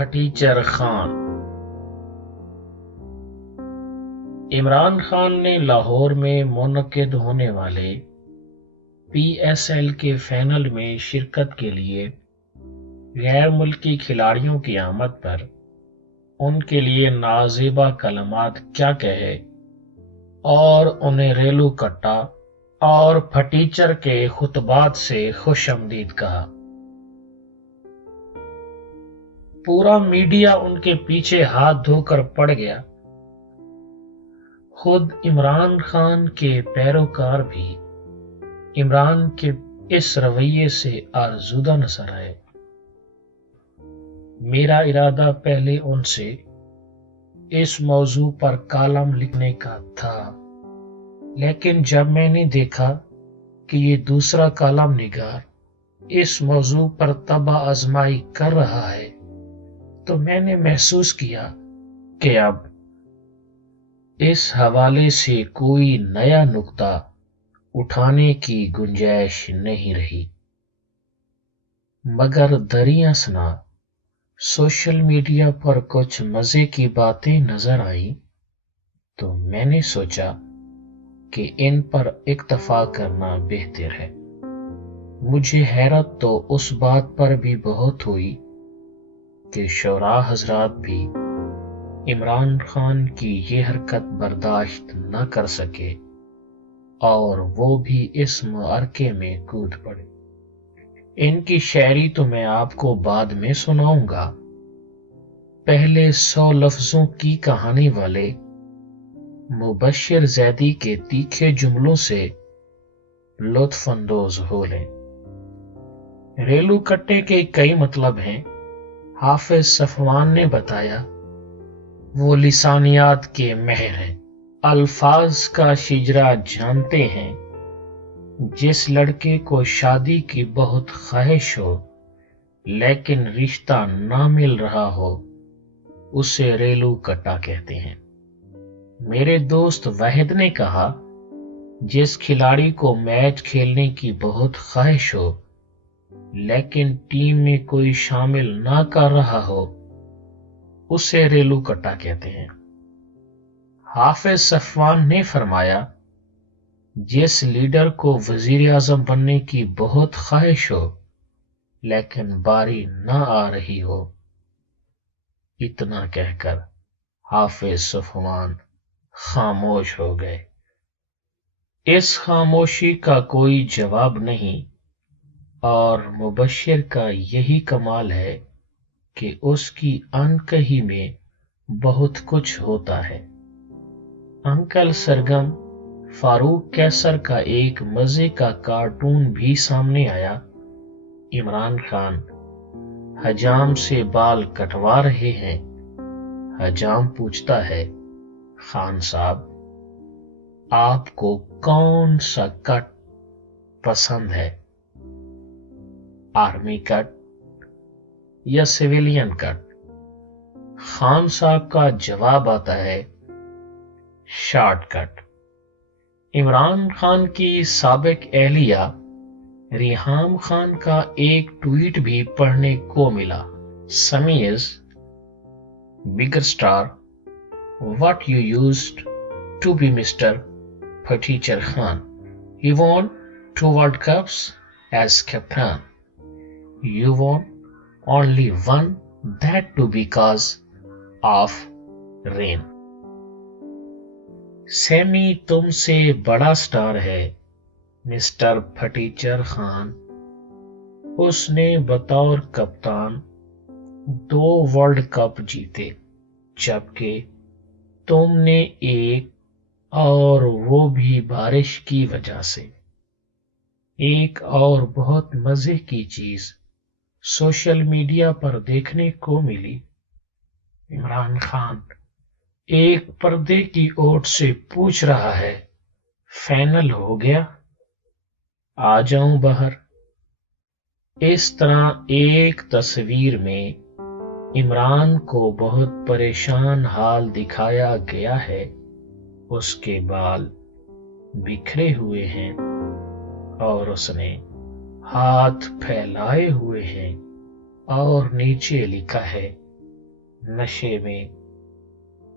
फटीचर खान। इमरान खान ने लाहौर में मुनक्किद होने वाले PSL के फाइनल में शिरकत के लिए गैर मुल्की खिलाड़ियों की आमद पर उनके लिए नाज़ेबा कलमात क्या कहे और उन्हें रेलू कट्टा और फटीचर के खुतबात से खुशआमदीद कहा। पूरा मीडिया उनके पीछे हाथ धोकर पड़ गया। खुद इमरान खान के पैरोकार भी इमरान के इस रवैये से आज़ुदा नजर आए। मेरा इरादा पहले उनसे इस मौजू पर कॉलम लिखने का था, लेकिन जब मैंने देखा कि ये दूसरा कॉलम निगार इस मौजू पर तबा आजमाई कर रहा है, तो मैंने महसूस किया कि अब इस हवाले से कोई नया नुक्ता उठाने की गुंजाइश नहीं रही। मगर दरिया सना सोशल मीडिया पर कुछ मजे की बातें नजर आई, तो मैंने सोचा कि इन पर इक्तफा करना बेहतर है। मुझे हैरत तो उस बात पर भी बहुत हुई कि शोरा हजरात भी इमरान खान की ये हरकत बर्दाश्त न कर सके और वो भी इस मुआरके में कूद पड़े। इनकी शायरी तो मैं आपको बाद में सुनाऊंगा। पहले 100 लफ्जों की कहानी वाले मुबश्शिर जैदी के तीखे जुमलों से लुत्फ अंदोज हो लें। रेलू कट्टे के कई मतलब हैं। हाफिज सफवान ने बताया वो लिसानियात के महर हैं, अल्फाज का शिजरा जानते हैं। जिस लड़के को शादी की बहुत ख्वाहिश हो लेकिन रिश्ता ना मिल रहा हो, उसे रेलू कट्टा कहते हैं। मेरे दोस्त वाहिद ने कहा जिस खिलाड़ी को मैच खेलने की बहुत ख्वाहिश हो लेकिन टीम में कोई शामिल ना कर रहा हो, उसे रेलू कट्टा कहते हैं। हाफिज सफवान ने फरमाया जिस लीडर को वजीर आजम बनने की बहुत ख्वाहिश हो लेकिन बारी ना आ रही हो। इतना कहकर हाफिज सफवान खामोश हो गए। इस खामोशी का कोई जवाब नहीं, और मुबश्शिर का यही कमाल है कि उसकी अनकही में बहुत कुछ होता है। अंकल सरगम फारूक कैसर का एक मजे का कार्टून भी सामने आया। इमरान खान हजाम से बाल कटवा रहे हैं। हजाम पूछता है, खान साहब आपको कौन सा कट पसंद है, आर्मी कट या सिविलियन कट? खान साहब का जवाब आता है, शॉर्ट कट। इमरान खान की साबिक एहलिया रिहाम खान का एक ट्वीट भी पढ़ने को मिला। Sami is bigger star what you used to be mister फटीचर Khan. He won 2 World Cups as captain. You won only one, that too because of rain. Sammy तुमसे बड़ा स्टार है मिस्टर फटीचर खान। उसने बतौर कप्तान 2 वर्ल्ड कप जीते, जबकि तुमने एक, और वो भी बारिश की वजह से। एक और बहुत मजे की चीज सोशल मीडिया पर देखने को मिली। इमरान खान एक पर्दे की ओट से पूछ रहा है, फाइनल हो गया, आ जाऊं बाहर। इस तरह एक तस्वीर में इमरान को बहुत परेशान हाल दिखाया गया है। उसके बाल बिखरे हुए हैं और उसने हाथ फैलाए हुए हैं और नीचे लिखा है, نشے میں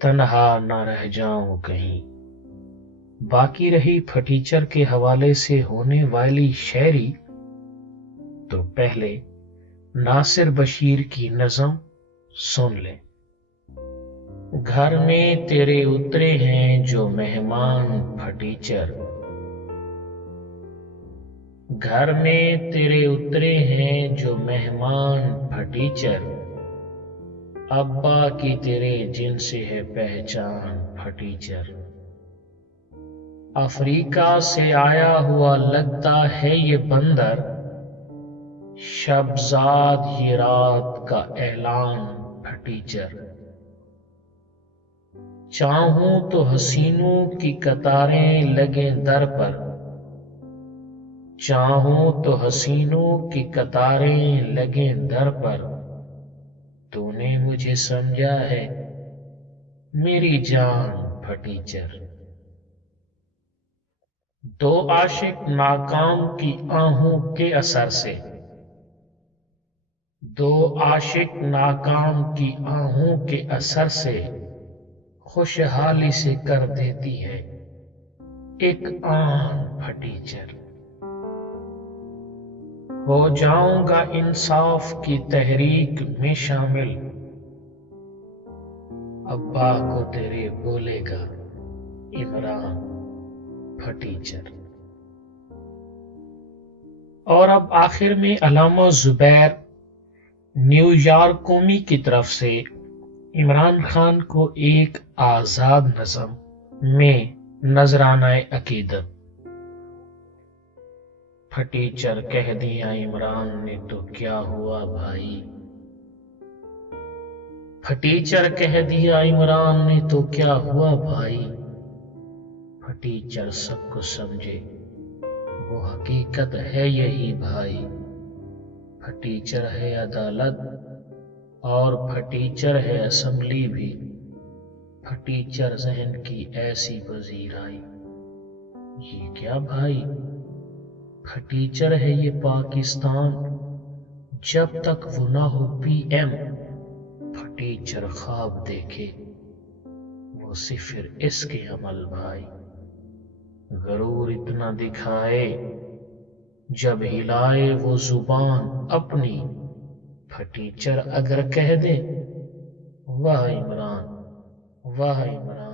تنہا نہ رہ جاؤں کہیں۔ باقی رہی پھٹیچر کے حوالے سے ہونے والی شاعری، تو پہلے ناصر بشیر کی نظم سن لیں۔ گھر میں تیرے اترے ہیں جو مہمان پھٹیچر، گھر میں تیرے اترے ہیں جو مہمان پھٹیچر، ابا کی تیرے جن سے ہے پہچان پھٹیچر، افریقہ سے آیا ہوا لگتا ہے یہ بندر، شبزاد یہ رات کا اعلان پھٹیچر، چاہوں تو حسینوں کی قطاریں لگیں در پر، چاہوں تو حسینوں کی قطاریں لگیں در پر، تو نے مجھے سمجھا ہے میری جان پھٹیچر، دو عاشق ناکام کی آہوں کے اثر سے، دو عاشق ناکام کی آہوں کے اثر سے، خوشحالی سے کر دیتی ہے ایک آن پھٹیچر، ہو جاؤں گا انصاف کی تحریک میں شامل، ابا کو تیرے بولے گا عمران پھٹیچر۔ اور اب آخر میں علامہ زبیر نیو یارک قومی کی طرف سے عمران خان کو ایک آزاد نظم میں نذرانہ عقیدت۔ پھٹیچر کہہ دیا عمران نے تو کیا ہوا بھائی، پھٹیچر کہہ دیا عمران نے تو کیا ہوا بھائی، پھٹیچر سب کو سمجھے وہ حقیقت ہے یہی بھائی، پھٹیچر ہے عدالت اور پھٹیچر ہے اسمبلی بھی، پھٹیچر ذہن کی ایسی وزیر آئی، یہ کیا بھائی، پھٹیچر ہے یہ پاکستان جب تک وہ نہ ہو پی ایم، پھٹیچر خواب دیکھے وہ صفر اس کے عمل بھائی، غرور اتنا دکھائے جب ہلائے وہ زبان اپنی، پھٹیچر اگر کہہ دے واہ عمران واہ عمران۔